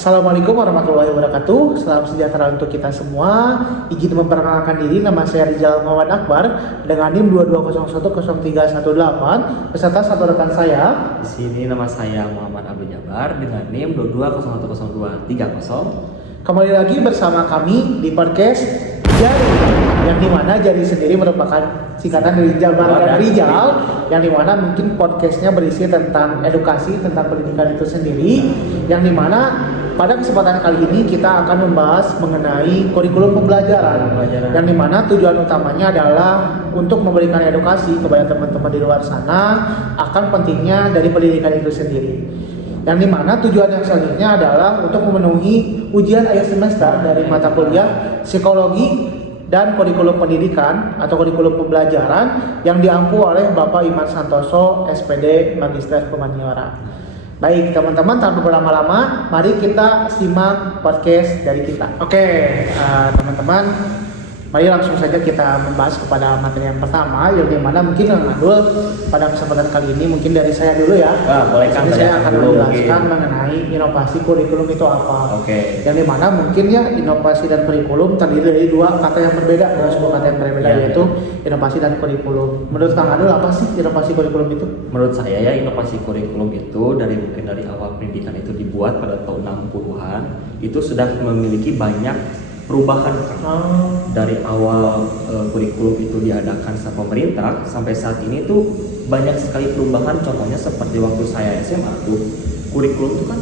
Assalamualaikum warahmatullahi wabarakatuh. Salam sejahtera untuk kita semua. Izin memperkenalkan diri, nama saya Rizal Muhammad Akbar dengan NIM 22010318 beserta satu rekan saya. Di sini nama saya Muhammad Abdul Jabar dengan NIM 22010230. Kembali lagi bersama kami di podcast Jari, yang dimana Jari sendiri merupakan singkatan dari Jabar dan Rizal, yang dimana mungkin podcastnya berisi tentang edukasi, tentang pendidikan itu sendiri, yang dimana pada kesempatan kali ini kita akan membahas mengenai kurikulum pembelajaran. Yang dimana tujuan utamanya adalah untuk memberikan edukasi kepada teman-teman di luar sana akan pentingnya dari pendidikan itu sendiri. Yang dimana tujuan yang selanjutnya adalah untuk memenuhi ujian akhir semester dari mata kuliah psikologi dan kurikulum pendidikan atau kurikulum pembelajaran yang diampu oleh Bapak Iman Santoso, SPD, Magister Humaniora. Baik teman-teman, tanpa berlama-lama, mari kita simak podcast dari kita. Oke, teman-teman, mari langsung saja kita membahas kepada materi yang pertama, yang dimana mungkin Kang Adul pada kesempatan kali ini mungkin dari saya dulu ya. Boleh Kang, saya akan menjelaskan mengenai inovasi kurikulum itu apa. Oke. Yang dimana mungkin ya inovasi dan kurikulum terdiri dari dua kata yang berbeda, dua kata yang berbeda yaitu inovasi dan kurikulum. Menurut Kang Adul apa sih inovasi kurikulum itu? Menurut saya ya, inovasi kurikulum itu mungkin dari awal pendidikan itu dibuat pada tahun 60-an itu sudah memiliki banyak perubahan dari awal kurikulum itu diadakan sama pemerintah sampai saat ini tuh banyak sekali perubahan. Contohnya seperti waktu saya SMA tuh kurikulum itu kan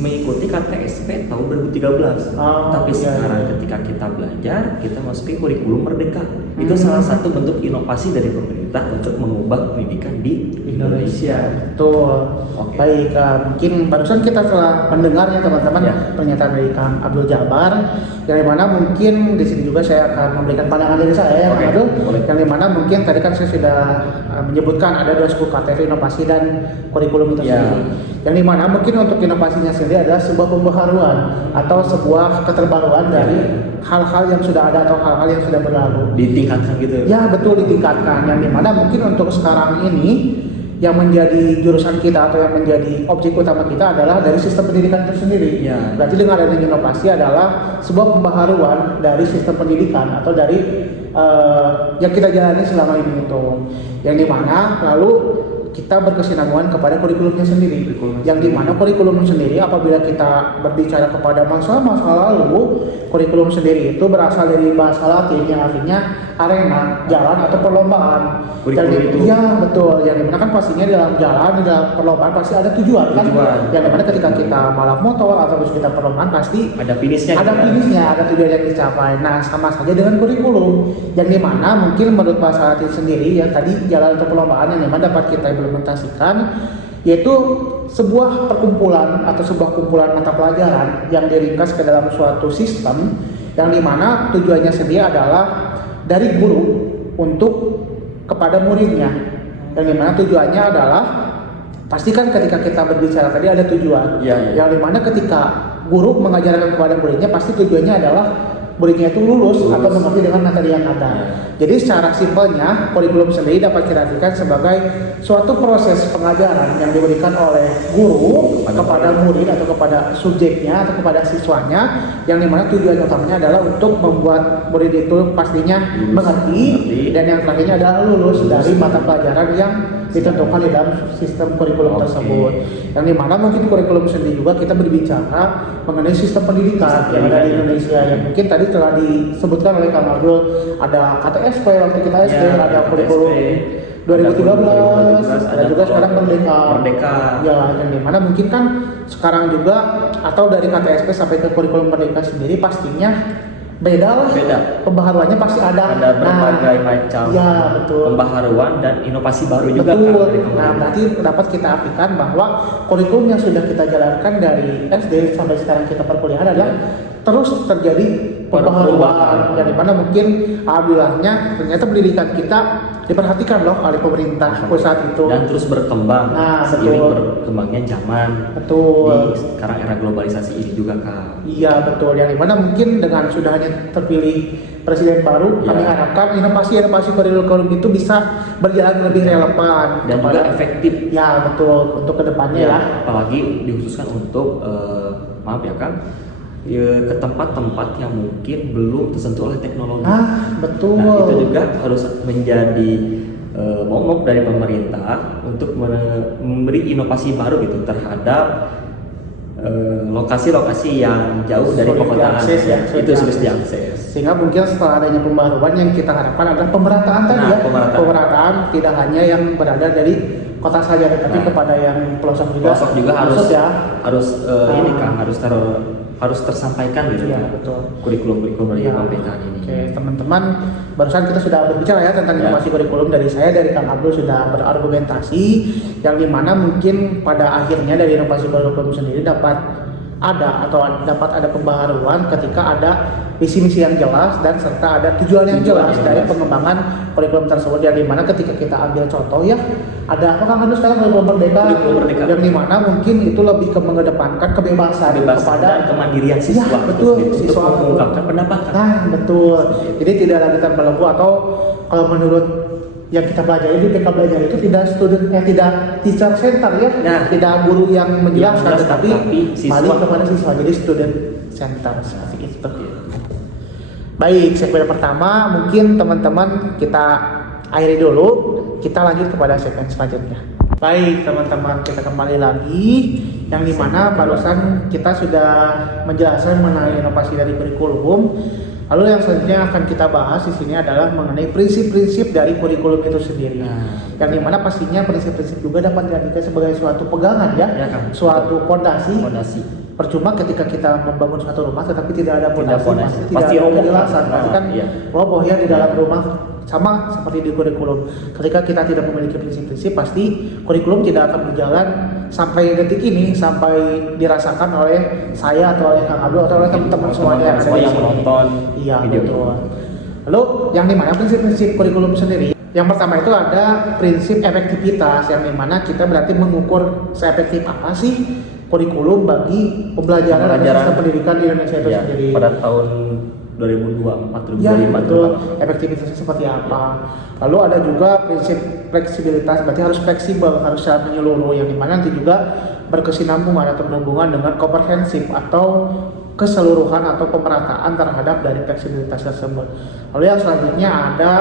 mengikuti KTSP tahun 2013. Tapi sekarang ketika kita belajar, kita masuki kurikulum merdeka. Itu salah satu bentuk inovasi dari pemerintah untuk mengubah pendidikan di Indonesia. Betul. Oke. Baik, mungkin barusan kita telah mendengarnya teman-teman pernyataan dari Kang Abdul Jabar, yang dimana mungkin di sini juga saya akan memberikan pandangan dari saya ya, Kang Abdul. Yang dimana mungkin tadi kan saya sudah menyebutkan ada dua suku kata, inovasi dan kurikulum itu sendiri. Yang dimana mungkin untuk inovasinya sendiri adalah sebuah pembaharuan atau sebuah keterbaruan dari hal-hal yang sudah ada atau hal-hal yang sudah berlalu. Ditingkatkan gitu. Ya betul, ditingkatkan. Yang dimana mungkin untuk sekarang ini yang menjadi jurusan kita atau yang menjadi objek utama kita adalah dari sistem pendidikan itu sendiri. Berarti dengan adanya inovasi adalah sebuah pembaharuan dari sistem pendidikan atau dari yang kita jalani selama ini itu. Yang dimana lalu kita berkesinambungan kepada kurikulumnya sendiri. Yang dimana kurikulum sendiri apabila kita berbicara kepada masa lalu, kurikulum sendiri itu berasal dari bahasa Latin yang artinya arena, jalan atau perlombaan. Iya betul. Yang dimana kan pastinya dalam jalan, dalam perlombaan pasti ada tujuan kan. Yang dimana ketika kita balap motor atau kita perlombaan pasti ada finishnya. Ada tujuan yang dicapai. Nah sama saja dengan kurikulum. Yang dimana mungkin menurut bahasa Latin sendiri ya tadi jalan atau perlombaan yang dimana dapat kita implementasikan, yaitu sebuah perkumpulan atau sebuah kumpulan mata pelajaran yang diringkas ke dalam suatu sistem yang dimana tujuannya sendiri adalah dari guru untuk kepada muridnya. Yang dimana tujuannya adalah pastikan ketika kita berbicara tadi ada tujuan. Yang dimana ketika guru mengajarkan kepada muridnya pasti tujuannya adalah muridnya itu lulus atau mengerti dengan materi yang ada. Jadi secara simpelnya kurikulum sendiri dapat kita artikan sebagai suatu proses pengajaran yang diberikan oleh guru kepada murid atau kepada subjeknya atau kepada siswanya, yang dimana tujuan utamanya adalah untuk membuat murid itu pastinya mengerti dan yang terakhirnya adalah lulus dari mata pelajaran yang ditentukan di dalam sistem kurikulum tersebut. Yang dimana mungkin kurikulum sendiri juga kita berbicara mengenai sistem pendidikan yang ada di Indonesia, yang mungkin tadi telah disebutkan oleh Kang Abdul. Ada KTSP waktu kita SD, ada kurikulum 2013, ada juga sekarang Merdeka. Ya, yang dimana mungkin kan sekarang juga atau dari KTSP sampai ke kurikulum Merdeka sendiri pastinya beda lah. Pembaharuannya pasti ada. Ada berbagai macam pembaharuan dan inovasi baru juga. Nah, berarti dapat kita artikan bahwa kurikulum yang sudah kita jalankan dari SD sampai sekarang kita perkuliahan adalah terus terjadi pembaharuan. Yang dimana mungkin alhamdulillahnya ternyata pendidikan kita diperhatikan loh oleh pemerintah pusat itu dan terus berkembang. Seiring berkembangnya zaman. Di sekarang era globalisasi ini juga Kak. Iya betul. Yang dimana mungkin dengan sudahnya terpilih presiden baru, kami harapkan inovasi kurikulum itu bisa berjalan lebih relevan dan juga efektif. Ya betul, untuk kedepannya ya. Apalagi dikhususkan untuk maaf ya Kang, ke tempat-tempat yang mungkin belum tersentuh oleh teknologi. Betul. Nah, itu juga harus menjadi momok dari pemerintah untuk memberi inovasi baru gitu terhadap lokasi-lokasi yang jauh dari perkotaan, itu sulit diakses. Sehingga mungkin setelah adanya pembaruan yang kita harapkan adalah pemerataan tadi ya, pemerataan tidak hanya yang berada dari kota saja, tapi kepada yang pelosok juga. Pelosok juga harus ini kan harus tersampaikan gitu ya, kan. Betul. Kurikulum dari pemerintahan ini. Oke, teman-teman, barusan kita sudah berbicara ya tentang inovasi kurikulum dari Kang Abdul sudah berargumentasi yang dimana mungkin pada akhirnya dari inovasi kurikulum sendiri dapat ada pembaharuan ketika ada visi misi yang jelas dan serta ada tujuan yang jelas dari pengembangan kurikulum tersebut, yang dimana ketika kita ambil contoh ya ada apa Kang Abdul sekarang kurikulum merdeka yang dimana mungkin itu lebih ke mengedepankan kebebasan kepada kemandirian siswa. Ya, betul, siswa mengungkapkan pendapat. Nah, betul. Jadi tidak lagi terbelenggu atau kalau menurut yang kita pelajari di PK belajar itu tidak tidak teacher center ya, tidak guru yang menjelaskan, tetapi balik kepada siswa, jadi student center seperti itu. Baik, segmen pertama mungkin teman-teman kita akhiri dulu, kita lanjut kepada segmen selanjutnya. Baik teman-teman, kita kembali lagi yang dimana barusan kita sudah menjelaskan mengenai inovasi dari kurikulum. Lalu yang selanjutnya akan kita bahas di sini adalah mengenai prinsip-prinsip dari kurikulum itu sendiri. Yang dimana pastinya prinsip-prinsip juga dapat dijadikan sebagai suatu pegangan ya kan? Suatu pondasi. Percuma ketika kita membangun suatu rumah tetapi tidak ada pondasi, pasti roboh. Pasti kan roboh ya di dalam rumah. Sama seperti di kurikulum. Ketika kita tidak memiliki prinsip-prinsip, pasti kurikulum tidak akan berjalan sampai detik ini, sampai dirasakan oleh saya atau oleh Kang Abdul atau oleh teman-teman semuanya yang menonton. Iya, betul. Lalu yang dimana prinsip-prinsip kurikulum sendiri? Yang pertama itu ada prinsip efektivitas, yang dimana kita berarti mengukur seefektif apa sih kurikulum bagi pembelajaran sistem pendidikan di Indonesia itu sendiri. Pada tahun 2024, 2025 ya, betul. Efektivitasnya seperti apa. Lalu ada juga prinsip fleksibilitas, berarti harus fleksibel, harus secara menyeluruh, yang dimana nanti juga berkesinambungan atau berhubungan dengan komprehensif atau keseluruhan atau pemerataan terhadap dari fleksibilitas tersebut. Lalu yang selanjutnya ada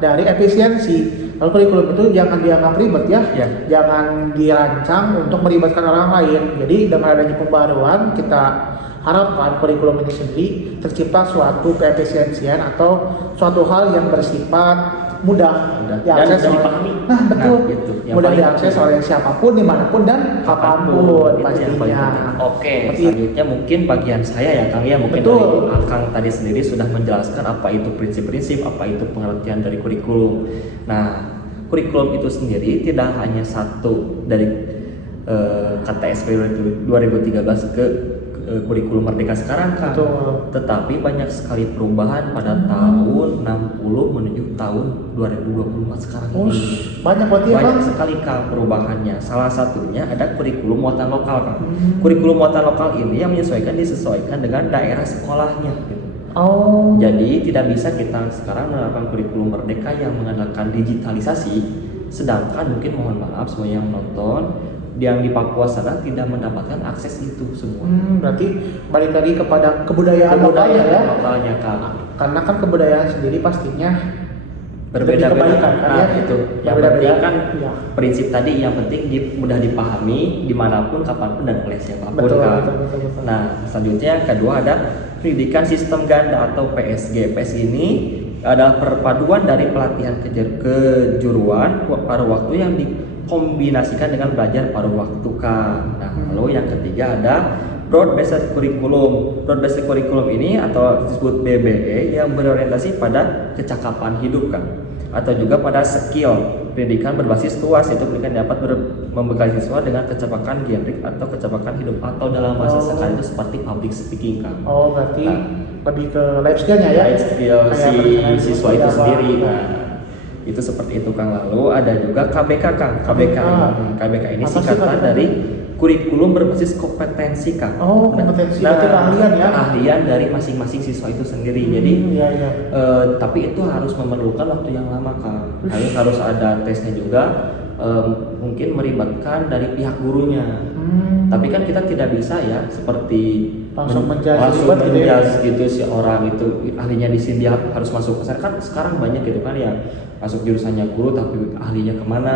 dari efisiensi. Lalu kurikulum itu jangan dianggap ribet ya, jangan dirancang untuk melibatkan orang lain. Jadi dengan adanya pembaruan kita harapkan kurikulum ini sendiri tercipta suatu keefisiensian atau suatu hal yang bersifat mudah diakses dan dipahami. Nah, betul. Gitu. Mudah diakses oleh siapapun, dimanapun dan kapanpun pastinya. Oke, selanjutnya mungkin bagian saya ya Kang ya, mungkin dari Kang tadi sendiri sudah menjelaskan apa itu prinsip-prinsip, apa itu pengertian dari kurikulum. Nah, kurikulum itu sendiri tidak hanya satu dari KTSP 2013 ke kurikulum merdeka sekarang Kang. Tetapi banyak sekali perubahan pada tahun 60 menuju tahun 2024 sekarang ini. Banyak sekali Kang perubahannya. Salah satunya ada kurikulum muatan lokal Kang. Kurikulum muatan lokal ini yang disesuaikan dengan daerah sekolahnya gitu. Jadi tidak bisa kita sekarang menerapkan kurikulum merdeka yang mengandalkan digitalisasi, sedangkan mungkin mohon maaf semua yang menonton yang di Papua sana tidak mendapatkan akses itu semua. Berarti balik lagi kepada kebudayaan lokalnya Kang. Karena kan kebudayaan sendiri pastinya berbeda-beda kan ya itu. Yang penting kan prinsip tadi yang penting mudah dipahami dimanapun, kapanpun dan oleh siapapun Kang. Nah selanjutnya yang kedua ada pendidikan sistem ganda atau PSG. PSG ini adalah perpaduan dari pelatihan kejuruan paruh waktu yang dikombinasikan dengan belajar paruh waktu Kang. Nah lalu yang ketiga ada broad based curriculum. Broad based curriculum ini atau disebut BBE yang berorientasi pada kecakapan hidup Kang, atau juga pada skill pendidikan berbasis luas, yaitu pendidikan dapat membekali siswa dengan kecepatan generik atau kecepatan hidup, atau dalam bahasa sekarang itu seperti public speaking Kang. Berarti lebih ke life skill-nya ya. Life skill si siswa itu sendiri. Nah, itu seperti itu Kang. Lalu ada juga KBK Kang. KBK ini singkatan dari kurikulum berbasis kompetensi Kang. Kompetensi berarti keahlian ya. Keahlian dari masing-masing siswa itu sendiri. Jadi tapi itu harus memerlukan waktu yang lama Kang. Harus ada tesnya juga. mungkin melibatkan dari pihak gurunya. Tapi kan kita tidak bisa ya seperti Langsung menjudge langsung gitu ya. menjudge gitu si orang itu ahlinya di sini dia harus masuk ke sana. Kan sekarang banyak gitu kan yang masuk jurusannya guru tapi ahlinya kemana.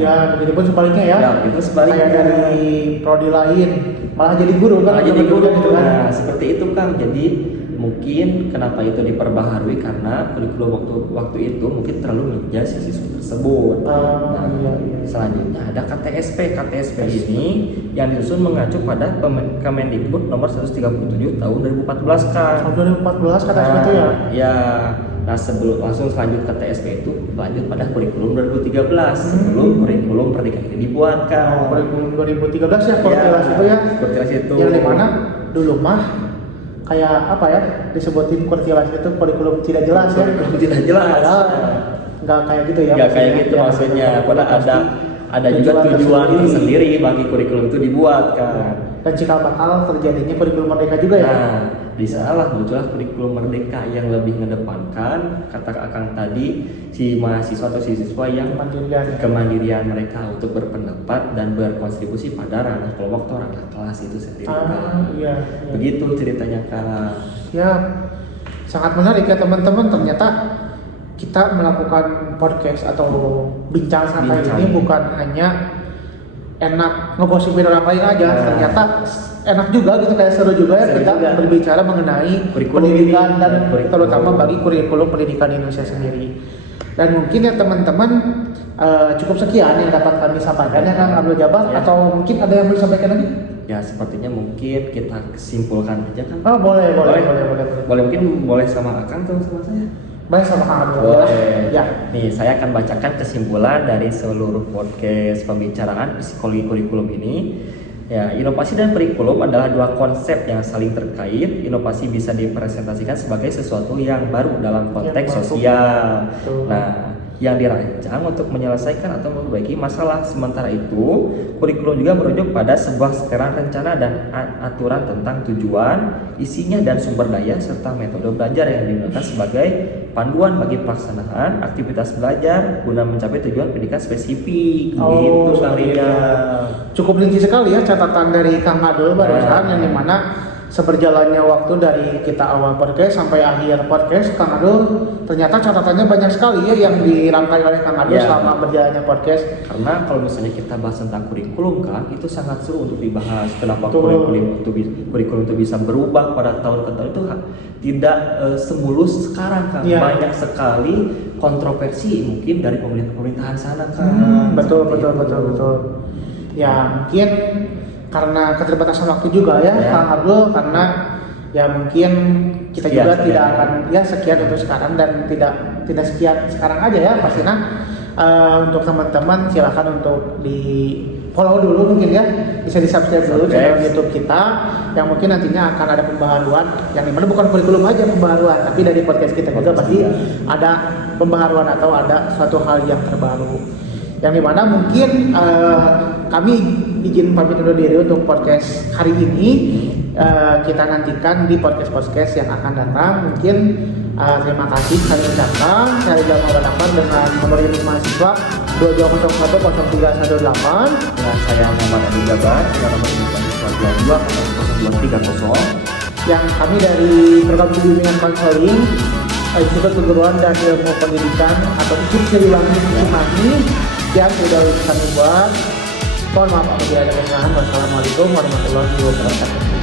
Ya begitu pun sebaliknya ya. Ya, itu sebaliknya. Kayak dari prodi lain malah jadi guru kan. Malah jadi guru gitu kan. Nah, seperti itu Kang. Jadi mungkin kenapa itu diperbaharui karena kurikulum waktu itu mungkin terlalu menjudge siswa tersebut. Iya. Selanjutnya ada KTSP. KTSP ini yang disusun mengacu pada Kemendikbud nomor 137 tahun 2014 Kang. Tahun 2014 KTSP itu ya. Ya. Nah, sebelum langsung selanjut ke TSP itu lanjut pada kurikulum 2013 sebelum kurikulum pernikahan ini dibuat Kang. Kurikulum 2013 ya kurikulum itu ya. Kurikulum itu. Yang dimana dulu mah kayak apa ya disebutin kurikulum itu kurikulum tidak jelas ya. Kurikulum tidak jelas. Padahal nggak kayak gitu ya. Nggak kayak gitu maksudnya. Padahal ada juga tujuan tersendiri bagi kurikulum itu dibuat Kang. Dan jika bakal terjadinya kurikulum merdeka juga ya. Nah, di sanalah muncullah kurikulum merdeka yang lebih mengedepankan kata Akang tadi si mahasiswa atau siswa yang kemandirian mereka untuk berpendapat dan berkontribusi pada ranah kelompok atau ranah kelas itu sendiri. Iya. Begitu ceritanya Kang. Ya, sangat menarik ya teman-teman. Ternyata kita melakukan podcast atau bincang santai ini bukan hanya enak ngegosipin orang lain aja, ternyata enak juga gitu, kayak seru juga ya kita berbicara mengenai pendidikan dan terutama bagi kurikulum pendidikan Indonesia sendiri. Dan mungkin ya teman-teman cukup sekian yang dapat kami sampaikan ya Kang Abdul Jabbar, atau mungkin ada yang mau disampaikan lagi? Ya sepertinya mungkin kita simpulkan aja kan. Oh boleh. Mungkin boleh sama Akang tuh sama saya. Baik sama Kang Abdul. Boleh. Ya. Nih saya akan bacakan kesimpulan dari seluruh podcast pembicaraan psikologi kurikulum ini. Ya, inovasi dan kurikulum adalah dua konsep yang saling terkait. Inovasi bisa dipresentasikan sebagai sesuatu yang baru dalam konteks sosial. Nah, yang dirancang untuk menyelesaikan atau memperbaiki masalah. Sementara itu, kurikulum juga merujuk pada sebuah setelan rencana dan aturan tentang tujuan, isinya dan sumber daya serta metode belajar yang digunakan sebagai panduan bagi pelaksanaan aktivitas belajar guna mencapai tujuan pendidikan spesifik. Gitu Sarinya. Cukup rinci sekali ya catatan dari Kang Adul barusan, yang dimana seberjalannya waktu dari kita awal podcast sampai akhir podcast, Kang Adul ternyata catatannya banyak sekali ya yang dirangkai oleh Kang Adul selama berjalannya podcast. Karena kalau misalnya kita bahas tentang kurikulum kan, itu sangat seru untuk dibahas. Kenapa kurikulum itu bisa berubah pada tahun ke tahun itu tidak semulus sekarang kan. Banyak sekali kontroversi mungkin dari pemerintahan sana kan. Betul. Ya mungkin karena keterbatasan waktu juga ya Kang Abdul, karena ya mungkin kita juga tidak akan sekian untuk sekarang, dan tidak sekian sekarang aja ya pastinya. Untuk teman-teman silakan untuk di follow dulu, mungkin ya bisa di subscribe dulu channel YouTube kita, yang mungkin nantinya akan ada pembaharuan yang dimana bukan kurikulum aja pembaharuan, tapi dari podcast kita juga pasti ada pembaharuan atau ada suatu hal yang terbaru, yang dimana mungkin kami izin pamit undur diri untuk podcast hari ini. Kita nantikan di podcast yang akan datang. Mungkin terima kasih kami ucapkan. Saya Rizal Muhammad dengan nomor unit mahasiswa 22010318. Dengan saya Muhammad Abdul Jabbar dengan nomor unit mahasiswa 220230. Yang kami dari program bimbingan konseling Institut Keguruan dan Ilmu Pendidikan atau IKIP Siliwangi Cimahi yang sudah kami buat. Mohon maaf apabila ada kesalahan. Wassalamualaikum warahmatullahi wabarakatuh.